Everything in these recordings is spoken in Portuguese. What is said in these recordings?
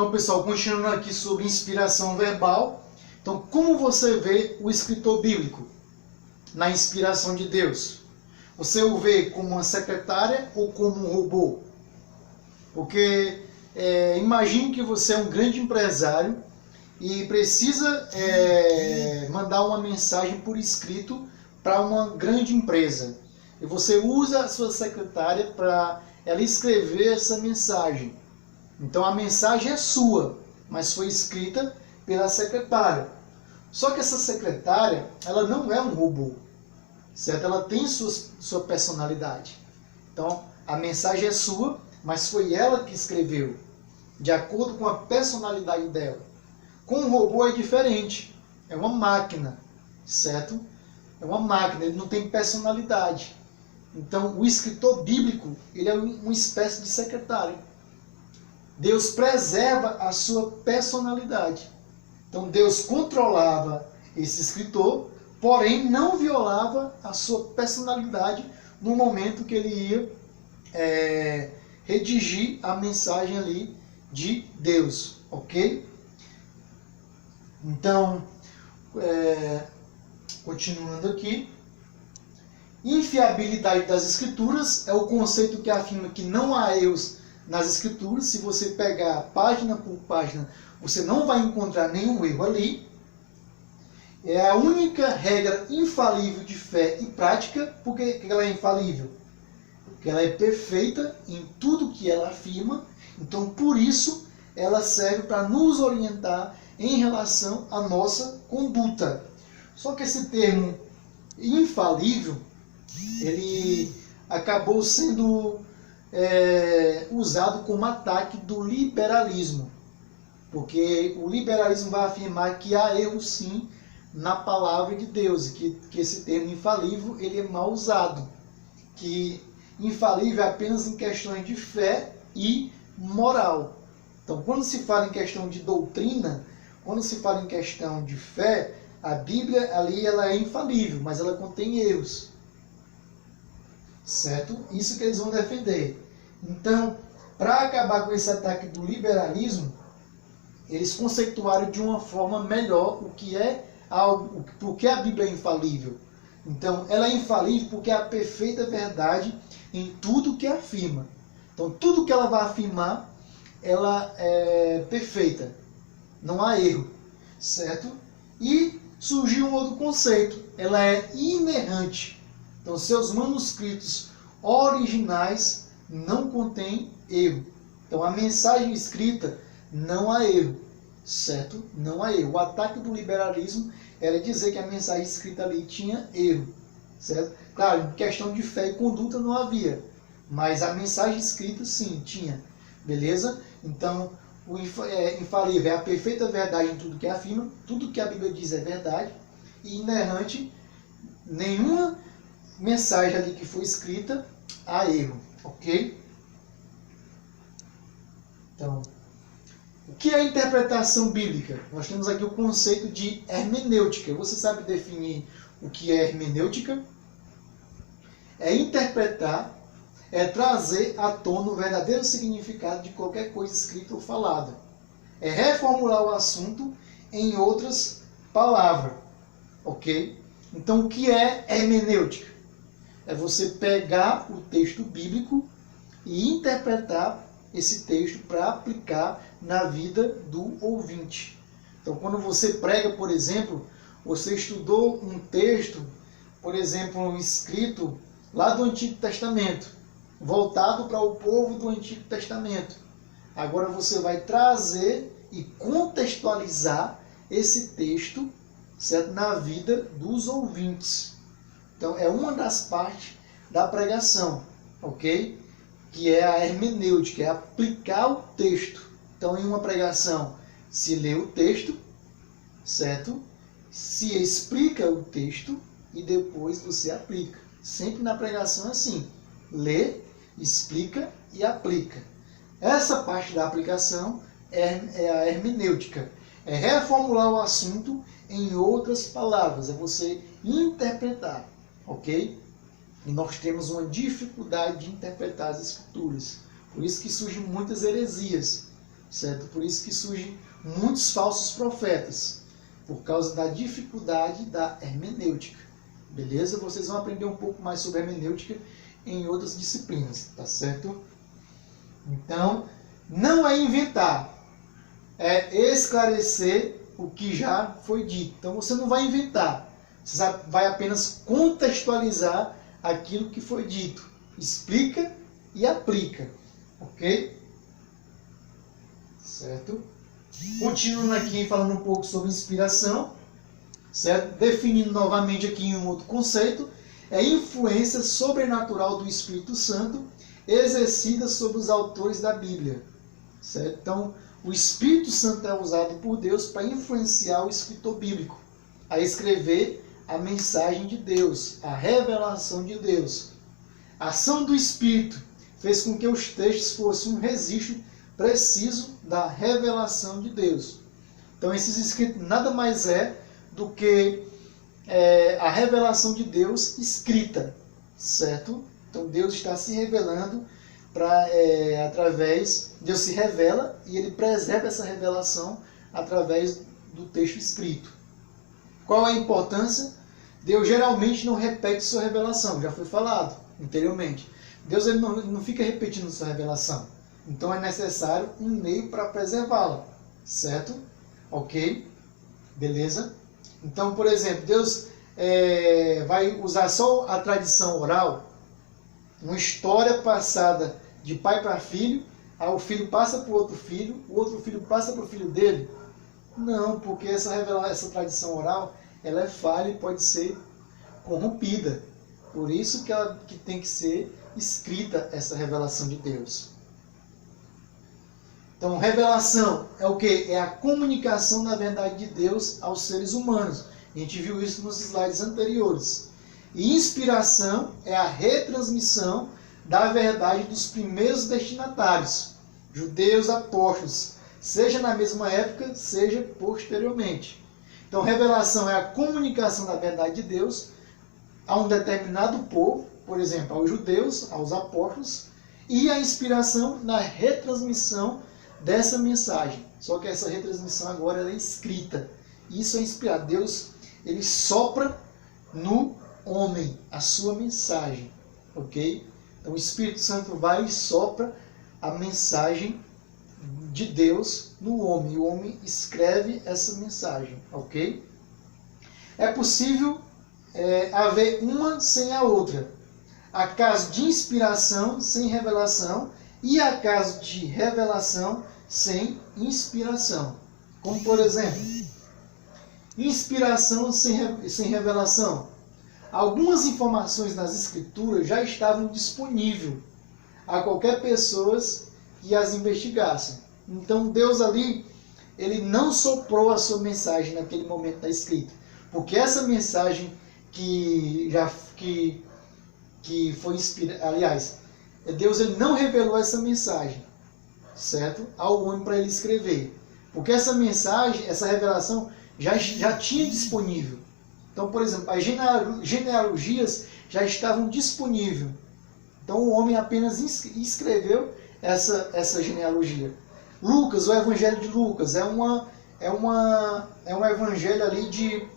Então, pessoal, continuando aqui sobre inspiração verbal. Então, como você vê o escritor bíblico na inspiração de Deus? Você o vê como uma secretária ou como um robô? Porque imagine que você é um grande empresário e precisa mandar uma mensagem por escrito para uma grande empresa. E você usa a sua secretária para ela escrever essa mensagem. Então a mensagem é sua, mas foi escrita pela secretária. Só que essa secretária, ela não é um robô, certo? Ela tem sua personalidade. Então a mensagem é sua, mas foi ela que escreveu, de acordo com a personalidade dela. Com um robô é diferente, é uma máquina, certo? É uma máquina, ele não tem personalidade. Então o escritor bíblico, ele é uma espécie de secretário. Deus preserva a sua personalidade. Então Deus controlava esse escritor, porém não violava a sua personalidade no momento que ele ia redigir a mensagem ali de Deus, ok? Então, continuando aqui, infiabilidade das escrituras é o conceito que afirma que não há erros nas escrituras. Se você pegar página por página, você não vai encontrar nenhum erro ali. É a única regra infalível de fé e prática. Por que ela é infalível? Porque ela é perfeita em tudo que ela afirma. Então, por isso, ela serve para nos orientar em relação à nossa conduta. Só que esse termo infalível, ele acabou sendo usado como ataque do liberalismo. Porque o liberalismo vai afirmar que há erro sim na palavra de Deus, e que esse termo infalível ele é mal usado. Que infalível é apenas em questões de fé e moral. Então, quando se fala em questão de doutrina, quando se fala em questão de fé, a Bíblia ali ela é infalível, mas ela contém erros. Certo? Isso que eles vão defender. Então, para acabar com esse ataque do liberalismo, eles conceituaram de uma forma melhor o que a Bíblia é infalível. Então, ela é infalível porque é a perfeita verdade em tudo que afirma. Então, tudo que ela vai afirmar, ela é perfeita. Não há erro. Certo? E surgiu um outro conceito. Ela é inerrante. Então, seus manuscritos originais não contêm erro. Então, a mensagem escrita não há erro, certo? Não há erro. O ataque do liberalismo era dizer que a mensagem escrita ali tinha erro, certo? Claro, em questão de fé e conduta não havia, mas a mensagem escrita sim tinha, beleza? Então, o infalível é a perfeita verdade em tudo que afirma, tudo que a Bíblia diz é verdade, e inerrante, nenhuma mensagem ali que foi escrita há erro, ok? Então, o que é interpretação bíblica? Nós temos aqui o conceito de hermenêutica. Você sabe definir o que é hermenêutica? É interpretar, é trazer à tona o verdadeiro significado de qualquer coisa escrita ou falada. É reformular o assunto em outras palavras, ok? Então, o que é hermenêutica? É você pegar o texto bíblico e interpretar esse texto para aplicar na vida do ouvinte. Então, quando você prega, por exemplo, você estudou um texto, por exemplo, escrito lá do Antigo Testamento, voltado para o povo do Antigo Testamento. Agora você vai trazer e contextualizar esse texto, certo? Na vida dos ouvintes. Então, é uma das partes da pregação, ok? Que é a hermenêutica, é aplicar o texto. Então, em uma pregação, se lê o texto, certo? Se explica o texto e depois você aplica. Sempre na pregação é assim, lê, explica e aplica. Essa parte da aplicação é a hermenêutica. É reformular o assunto em outras palavras, é você interpretar, ok? E nós temos uma dificuldade de interpretar as escrituras. Por isso que surgem muitas heresias. certo? Por isso que surgem muitos falsos profetas, por causa da dificuldade da hermenêutica. Beleza? Vocês vão aprender um pouco mais sobre hermenêutica em outras disciplinas, tá certo? Então, não é inventar, é esclarecer o que já foi dito. Então, você não vai inventar, você vai apenas contextualizar aquilo que foi dito. Explica e aplica, ok? Certo? Continuando aqui, falando um pouco sobre inspiração, certo? Definindo novamente aqui um outro conceito, é a influência sobrenatural do Espírito Santo exercida sobre os autores da Bíblia, certo? Então, o Espírito Santo é usado por Deus para influenciar o escritor bíblico a escrever a mensagem de Deus, a revelação de Deus. A ação do Espírito fez com que os textos fossem um registro preciso da revelação de Deus. Então, esses escritos nada mais é do que a revelação de Deus escrita, certo? Então, Deus está se revelando através... Deus se revela e ele preserva essa revelação através do texto escrito. Qual é a importância? Deus geralmente não repete sua revelação, já foi falado anteriormente. Deus ele não fica repetindo sua revelação. Então é necessário um meio para preservá-la, certo? Ok? Beleza? Então, por exemplo, Deus vai usar só a tradição oral, uma história passada de pai para filho, aí o filho passa para o outro filho passa para o filho dele. Não, porque essa tradição oral, ela é falha e pode ser corrompida. Por isso que tem que ser escrita essa revelação de Deus. Então, revelação é o quê? É a comunicação da verdade de Deus aos seres humanos. A gente viu isso nos slides anteriores. E inspiração é a retransmissão da verdade dos primeiros destinatários, judeus apóstolos, seja na mesma época, seja posteriormente. Então, revelação é a comunicação da verdade de Deus a um determinado povo, por exemplo, aos judeus, aos apóstolos, e a inspiração na retransmissão dessa mensagem. Só que essa retransmissão agora ela é escrita. Isso é inspirado. Deus, ele sopra no homem a sua mensagem, ok? Então o Espírito Santo vai e sopra a mensagem de Deus no homem. E o homem escreve essa mensagem, ok? É possível haver uma sem a outra. Há caso de inspiração sem revelação e há caso de revelação sem inspiração. Como por exemplo, inspiração sem revelação. Algumas informações nas escrituras já estavam disponíveis a qualquer pessoa que as investigasse. Então Deus ali, ele não soprou a sua mensagem naquele momento da escrita. Porque essa mensagem que foi inspirada, aliás, Deus ele não revelou essa mensagem, certo? Ao homem para ele escrever. Porque essa mensagem, essa revelação já tinha disponível. Então, por exemplo, as genealogias já estavam disponíveis. Então, o homem apenas escreveu essa genealogia. Lucas, o Evangelho de Lucas, é um evangelho ali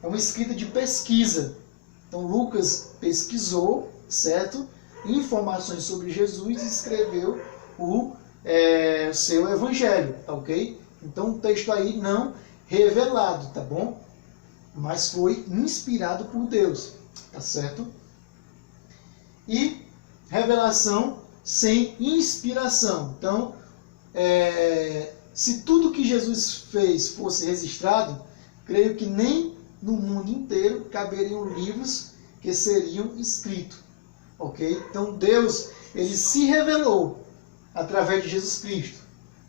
é uma escrita de pesquisa. Então, Lucas pesquisou, certo? Informações sobre Jesus e escreveu o seu evangelho, tá ok? Então, o texto aí não revelado, tá bom? Mas foi inspirado por Deus, tá certo? E revelação sem inspiração. Então, se tudo que Jesus fez fosse registrado, creio que nem no mundo inteiro caberiam livros que seriam escritos, ok? Então, Deus, ele se revelou através de Jesus Cristo,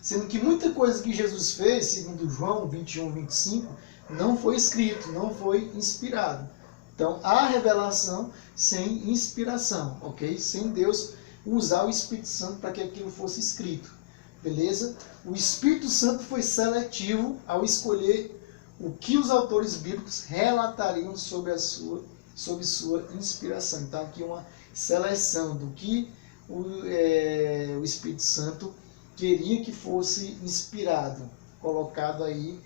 sendo que muita coisa que Jesus fez, segundo João 21, 25, não foi escrito, não foi inspirado. Então, há revelação sem inspiração, ok? Sem Deus usar o Espírito Santo para que aquilo fosse escrito, beleza? O Espírito Santo foi seletivo ao escolher o que os autores bíblicos relatariam sobre sua inspiração. Então, aqui uma seleção do que o Espírito Santo queria que fosse inspirado, colocado aí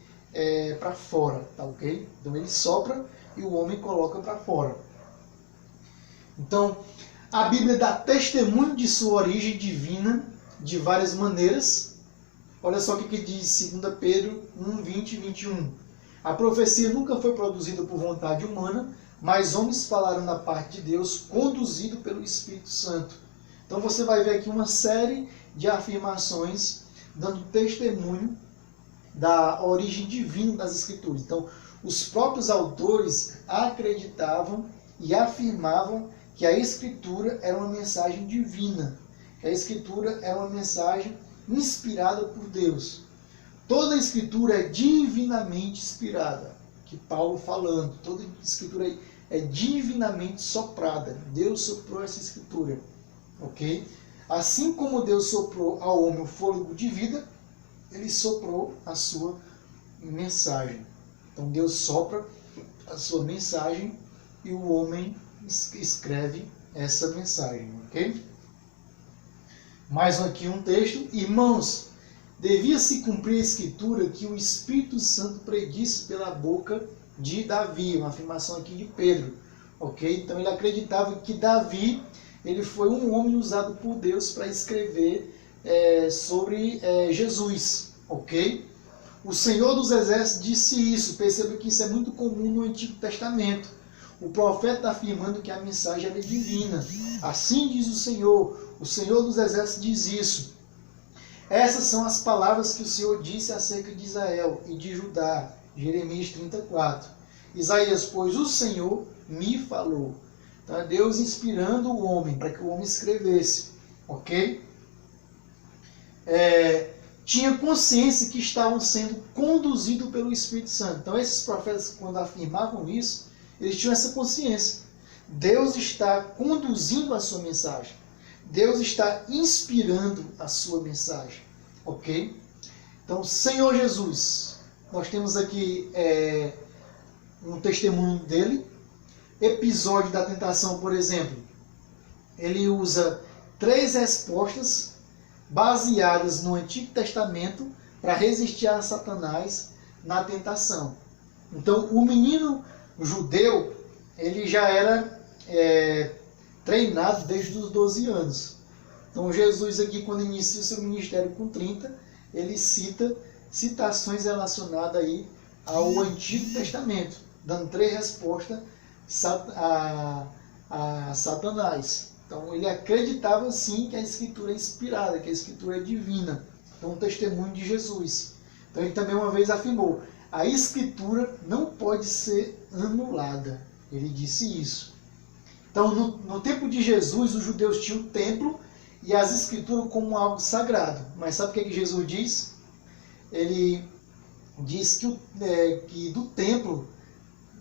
para fora, tá ok? Então ele sopra e o homem coloca para fora. Então, a Bíblia dá testemunho de sua origem divina de várias maneiras. Olha só o que diz 2 Pedro 1, 20 e 21. A profecia nunca foi produzida por vontade humana, mas homens falaram da parte de Deus, conduzido pelo Espírito Santo. Então você vai ver aqui uma série de afirmações dando testemunho da origem divina das Escrituras. Então, os próprios autores acreditavam e afirmavam que a Escritura era uma mensagem divina, que a Escritura era uma mensagem inspirada por Deus. Toda a Escritura é divinamente inspirada, que Paulo falando, toda a Escritura é divinamente soprada. Deus soprou essa Escritura, ok? Assim como Deus soprou ao homem o fôlego de vida, ele soprou a sua mensagem. Então Deus sopra a sua mensagem e o homem escreve essa mensagem, ok? Mais aqui um texto. Irmãos, devia se cumprir a escritura que o Espírito Santo predisse pela boca de Davi, uma afirmação aqui de Pedro, ok? Então ele acreditava que Davi, ele foi um homem usado por Deus para escrever sobre Jesus, ok? O Senhor dos Exércitos disse isso. Perceba que isso é muito comum no Antigo Testamento. O profeta está afirmando que a mensagem é divina. Assim diz o Senhor dos Exércitos diz isso. Essas são as palavras que o Senhor disse acerca de Israel e de Judá. Jeremias 34. Isaías, pois o Senhor me falou. Então é Deus inspirando o homem, para que o homem escrevesse. Ok? Tinha consciência que estavam sendo conduzidos pelo Espírito Santo. Então esses profetas, quando afirmavam isso, eles tinham essa consciência. Deus está conduzindo a sua mensagem. Deus está inspirando a sua mensagem. Ok? Então, Senhor Jesus, nós temos aqui um testemunho dele. Episódio da tentação, por exemplo. Ele usa 3 respostas baseadas no Antigo Testamento para resistir a Satanás na tentação. Então, o menino judeu, ele já era treinado desde os 12 anos. Então, Jesus aqui, quando inicia o seu ministério com 30, ele cita citações relacionadas aí ao Antigo Testamento, dando 3 respostas a Satanás. Então, ele acreditava sim que a Escritura é inspirada, que a Escritura é divina. Então, um testemunho de Jesus. Então, ele também uma vez afirmou: a Escritura não pode ser anulada. Ele disse isso. Então, no tempo de Jesus, os judeus tinham o templo e as Escrituras como algo sagrado. Mas sabe o que Jesus diz? Ele diz que do templo,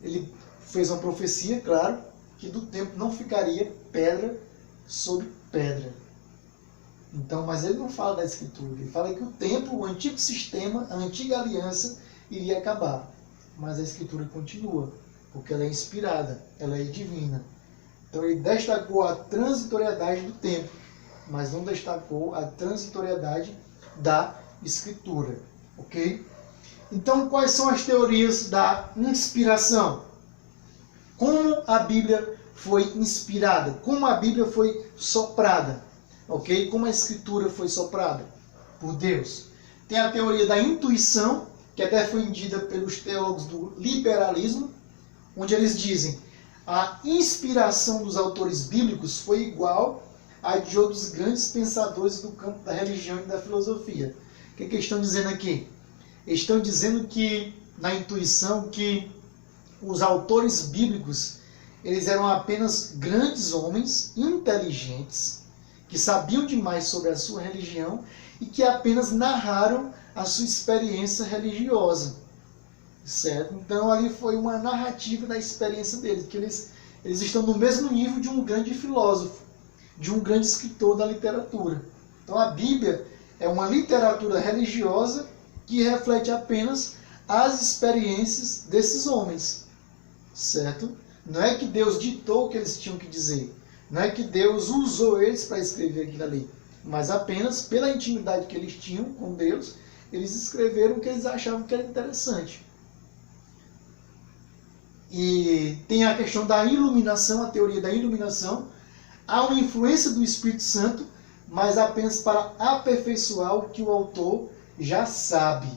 ele fez uma profecia, claro, que do templo não ficaria pedra sobre pedra. Então, mas ele não fala da Escritura. Ele fala que o templo, o antigo sistema, a antiga aliança, iria acabar. Mas a Escritura continua, porque ela é inspirada, ela é divina. Então ele destacou a transitoriedade do tempo, mas não destacou a transitoriedade da Escritura. Ok? Então, quais são as teorias da inspiração? Como a Bíblia foi inspirada? Como a Bíblia foi soprada? Ok? Como a Escritura foi soprada por Deus? Tem a teoria da intuição, que é defendida pelos teólogos do liberalismo, onde eles dizem: a inspiração dos autores bíblicos foi igual à de outros grandes pensadores do campo da religião e da filosofia. O que eles estão dizendo aqui? Eles estão dizendo que, na intuição, que os autores bíblicos, eles eram apenas grandes homens inteligentes, que sabiam demais sobre a sua religião e que apenas narraram a sua experiência religiosa. Certo? Então ali foi uma narrativa da experiência deles, que eles estão no mesmo nível de um grande filósofo, de um grande escritor da literatura. Então a Bíblia é uma literatura religiosa que reflete apenas as experiências desses homens. Certo? Não é que Deus ditou o que eles tinham que dizer. Não é que Deus usou eles para escrever aquilo ali. mas apenas pela intimidade que eles tinham com Deus, eles escreveram o que eles achavam que era interessante. E tem a questão da iluminação, a teoria da iluminação. Há uma influência do Espírito Santo, mas apenas para aperfeiçoar o que o autor já sabe.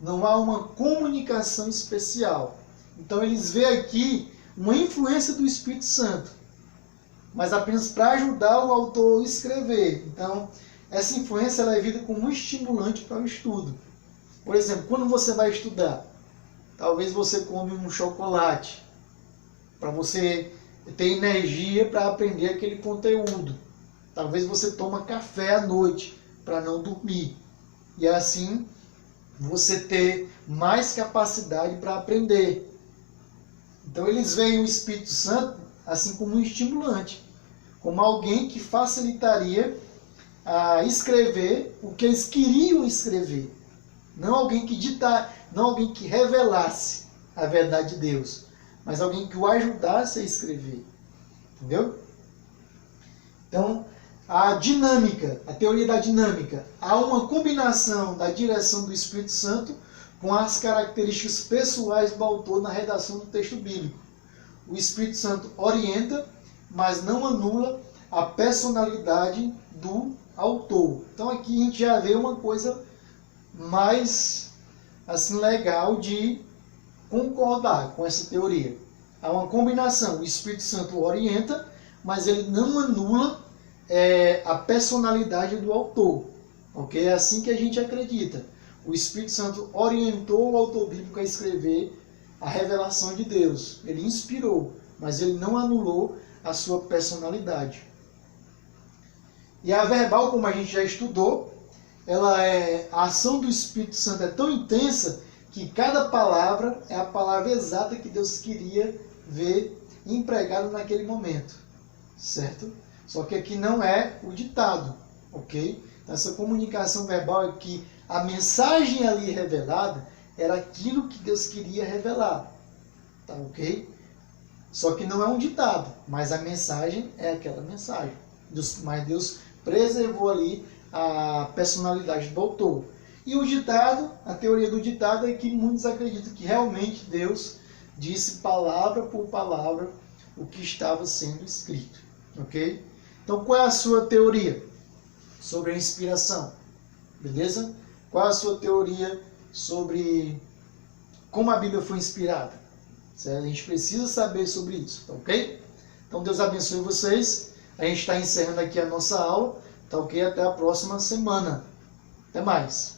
Não há uma comunicação especial. Então eles veem aqui uma influência do Espírito Santo, mas apenas para ajudar o autor a escrever. Então, essa influência ela é vista como um estimulante para o estudo. Por exemplo, quando você vai estudar, talvez você come um chocolate, para você ter energia para aprender aquele conteúdo. Talvez você toma café à noite, para não dormir. E assim, você ter mais capacidade para aprender. Então, eles veem o Espírito Santo assim como um estimulante, como alguém que facilitaria a escrever o que eles queriam escrever. Não alguém que revelasse a verdade de Deus, mas alguém que o ajudasse a escrever. Entendeu? Então, a dinâmica, a teoria da dinâmica, há uma combinação da direção do Espírito Santo com as características pessoais do autor na redação do texto bíblico. O Espírito Santo orienta, mas não anula a personalidade do autor. Então aqui a gente já vê uma coisa mais assim legal de concordar com essa teoria. Há uma combinação, o Espírito Santo orienta, mas ele não anula a personalidade do autor. Ok? É assim que a gente acredita. O Espírito Santo orientou o autor bíblico a escrever a revelação de Deus. Ele inspirou, mas ele não anulou a sua personalidade. E a verbal, como a gente já estudou, a ação do Espírito Santo é tão intensa que cada palavra é a palavra exata que Deus queria ver empregada naquele momento. Certo? Só que aqui não é o ditado. Ok? Então, essa comunicação verbal é que a mensagem ali revelada era aquilo que Deus queria revelar. Tá ok? Só que não é um ditado, mas a mensagem é aquela mensagem. Mas Deus preservou ali a personalidade do autor. E o ditado, a teoria do ditado é que muitos acreditam que realmente Deus disse palavra por palavra o que estava sendo escrito. Ok? Então qual é a sua teoria sobre a inspiração? Beleza? Qual é a sua teoria sobre como a Bíblia foi inspirada? Certo? A gente precisa saber sobre isso, tá ok? Então Deus abençoe vocês. A gente está encerrando aqui a nossa aula, tá ok? Até a próxima semana. Até mais.